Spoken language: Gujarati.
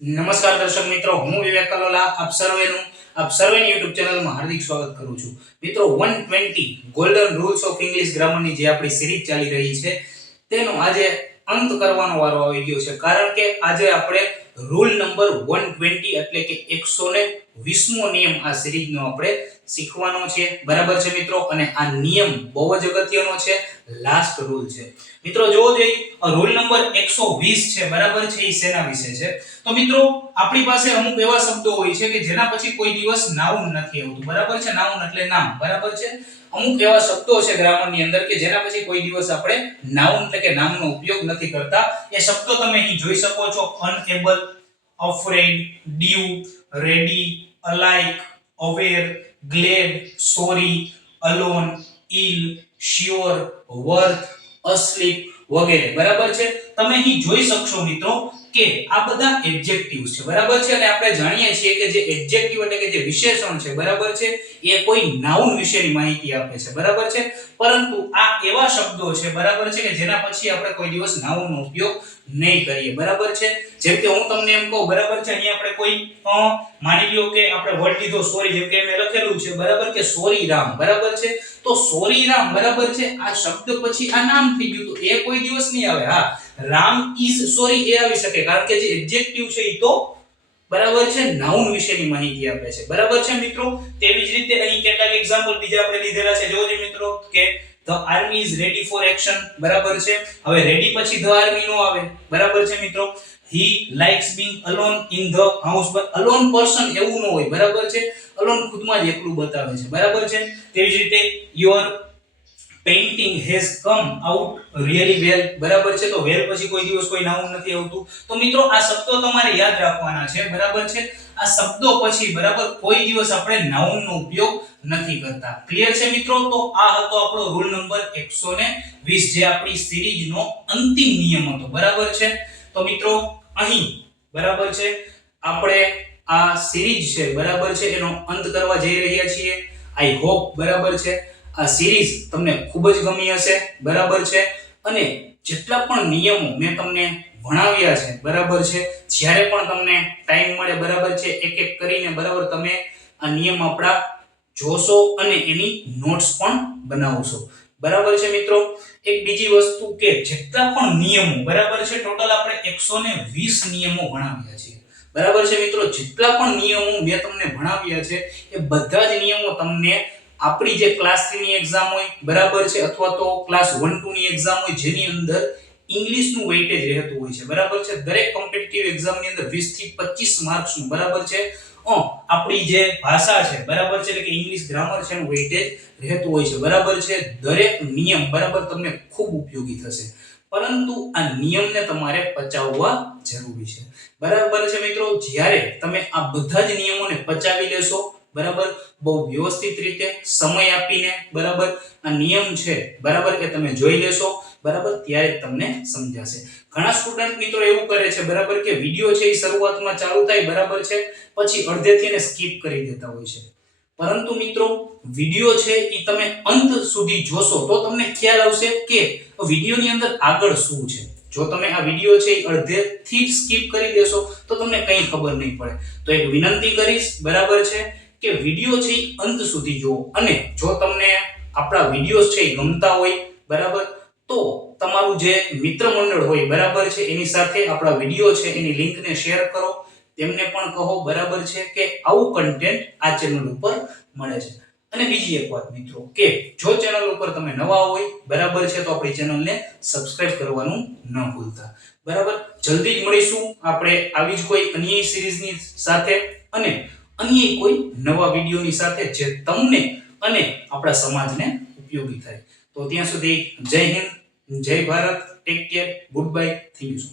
નમસ્કાર દર્શક મિત્રો, હું વિવેક કલોલા આપ સર્વેની YouTube ચેનલમાં હાર્દિક સ્વાગત કરું છું. મિત્રો 120 ગોલ્ડન રૂલ્સ ઓફ ઇંગ્લિશ ગ્રામરની જે આપણી સિરીઝ ચાલી રહી છે તેનો આજે અંત કરવાનો વારો આવી ગયો છે, કારણ કે આજે આપણે રૂલ નંબર 120 એટલે કે 120મો નિયમ આ સિરીઝનો આપણે શીખવાનો છે. બરાબર છે મિત્રો, અને આ નિયમ બહુ જ અગત્યનો છે, લાસ્ટ રૂલ છે. મિત્રો જોવો જોઈએ, રૂલ નંબર 120 છે, બરાબર છે, એ શેના વિશે છે? તો મિત્રો આપણી પાસે અમુક એવા શબ્દો હોય છે કે જેના પછી કોઈ દિવસ નાઉન નથી આવતું. બરાબર છે, નાઉન એટલે નામ. બરાબર છે, અમુક એવા શબ્દો છે ગ્રામરની અંદર કે જેના પછી કોઈ દિવસ આપણે નાઉન એટલે કે નામનો ઉપયોગ નથી કરતા. એ શબ્દો તમે અહીં જોઈ શકો છો: unable, afraid, due, ready, alike, aware, glad, sorry, alone, ill, sure, worth, asleep વગેરે. બરાબર છે, તમે અહીં જોઈ શકશો મિત્રો કે આ બધા એડજેક્ટિવ્સ છે. બરાબર છે, અને આપણે જાણીએ છીએ કે જે એડજેક્ટિવ એટલે કે જે વિશેષણ છે, બરાબર છે, એ કોઈ નાઉન વિશેની માહિતી આપે છે. બરાબર છે, પરંતુ આ એવા શબ્દો છે, બરાબર છે, કે જેના પછી આપણે કોઈ દિવસ નાઉનનો ઉપયોગ નહીં કરીએ. બરાબર છે, જેમ કે હું તમને એમ કહું, બરાબર છે, અહીં આપણે કોઈ માની લ્યો કે આપણે વર્ડ લીધો સોરી, જેમ કે મેં લખેલું છે, બરાબર, કે સોરી રામ. બરાબર છે, તો સોરી રામ, બરાબર છે, આ શબ્દ પછી આ નામ થઈ ગયું, તો એ કોઈ દિવસ નહીં આવે. હા, રામ ઇઝ સોરી એ આવી શકે, કારણ કે જે એડજેક્ટિવ છે એ તો બરાબર છે નાઉન વિશેની માહિતી આપે છે. બરાબર છે મિત્રો, તેવી જ રીતે અહીં કેટલાક એક્ઝામ્પલ બીજા આપણે લીધેલા છે. જોજો મિત્રો કે the army is ready for action. બરાબર છે, હવે રેડી પછી the army નો આવે. બરાબર છે મિત્રો, he likes being alone in the house. but alone person એવું ન હોય. બરાબર છે, alone ખુદમાં જ એકલું બતાવે છે. બરાબર છે, તેવી જ રીતે your painting has come out really well. બરાબર છે, તો well પછી કોઈ દિવસ કોઈ નાઉન નથી આવતું. તો મિત્રો આ શબ્દો તમારે યાદ રાખવાના છે. બરાબર છે, આ શબ્દો પછી બરાબર કોઈ દિવસ આપણે નાઉનનો ઉપયોગ નથી કરતા. ક્લિયર છે મિત્રો? તો આ હતો આપણો રૂલ નંબર 120, જે આપણી સિરીઝનો અંતિમ નિયમ હતો. બરાબર છે, તો મિત્રો અહીં બરાબર છે આપણે આ સિરીઝ છે, બરાબર છે, એનો અંત કરવા જઈ રહ્યા છીએ. આઈ હોપ બરાબર છે આ સિરીઝ તમને ખૂબ જ ગમી હશે. બરાબર છે, અને જેટલા પણ નિયમો મેં તમને ભણાવ્યા છે, બરાબર છે, જ્યારે પણ તમને ટાઈમ મળે, બરાબર છે, એક એક કરીને બરાબર તમે આ નિયમ આપણા જોશો અને એની નોટ્સ પણ બનાવશો. બરાબર છે મિત્રો, એક બીજી વસ્તુ કે જેટલા પણ નિયમો, બરાબર છે, ટોટલ આપણે 120 નિયમો ભણાવ્યા છે. બરાબર છે મિત્રો, જેટલા પણ નિયમો મેં તમને ભણાવ્યા છે એ બધા જ નિયમો તમને આપણી જે ક્લાસ 3 ની એક્ઝામ હોય, બરાબર છે, અથવા તો ક્લાસ 1 2 ની એક્ઝામ હોય, જેની અંદર ઇંગ્લિશનું વેઇટેજ રહેતું હોય છે. બરાબર છે, દરેક કોમ્પિટિટિવ એક્ઝામ ની અંદર 20 થી 25 માર્ક્સનું, બરાબર છે, આપણી જે ભાષા છે, બરાબર છે, એટલે કે ઇંગ્લિશ ગ્રામર છે એનું વેઇટેજ રહેતું હોય છે. બરાબર છે, દરેક નિયમ બરાબર તમને ખૂબ ઉપયોગી થશે, પરંતુ આ નિયમને તમારે પચાવવા જરૂરી છે. બરાબર છે મિત્રો, જ્યારે તમે આ બધા જ નિયમોને પચાવી લેશો, બરાબર, બહુ વ્યવસ્થિત રીતે સમય આપીને, બરાબર, આ નિયમ છે, બરાબર, કે તમે જોઈ લેશો, બરાબર, ત્યારે તમને સમજાશે. ઘણા સ્ટુડન્ટ મિત્રો એવું કરે છે, બરાબર, કે વિડિયો છે એ શરૂઆતમાં ચાલુ થાય, બરાબર છે, પછી અડધેથી એને સ્કીપ કરી દેતા હોય છે. પરંતુ મિત્રો વિડિયો છે એ તમે અંત સુધી જોશો તો તમને ખ્યાલ આવશે કે વિડિયોની અંદર આગળ શું છે. જો તમે આ વિડિયો છે એ અડધેથી જ સ્કીપ કરી દેશો તો તમને કંઈ ખબર નહીં પડે. તો એક વિનંતી કરીશ, બરાબર છે, કે વિડિયો છે એ અંત સુધી જુઓ, અને જો તમને આપણા વિડિયોઝ છે એ ગમતા હોય, બરાબર, તો તમારું જે મિત્ર મંડળ હોય, બરાબર છે, એની સાથે આપણા વિડિયો છે એની લિંકને શેર કરો, તેમને પણ કહો, બરાબર છે, કે આવું કન્ટેન્ટ આ ચેનલ ઉપર મળે છે. અને બીજી એક વાત મિત્રો, કે જો ચેનલ ઉપર તમે નવા હોય, બરાબર છે, તો આપણી ચેનલને સબસ્ક્રાઇબ કરવાનું ન ભૂલતા. બરાબર, જલ્દી જ મળીશું આપણે આવી જ કોઈ અન્ય સિરીઝની સાથે અને અન્ય કોઈ નવા વિડીયોની સાથે જે તમને અને આપણા સમાજને ઉપયોગી થાય. તો ત્યાં સુધી જય હિન્દ, જય Bharat, take care, good bye, thank you.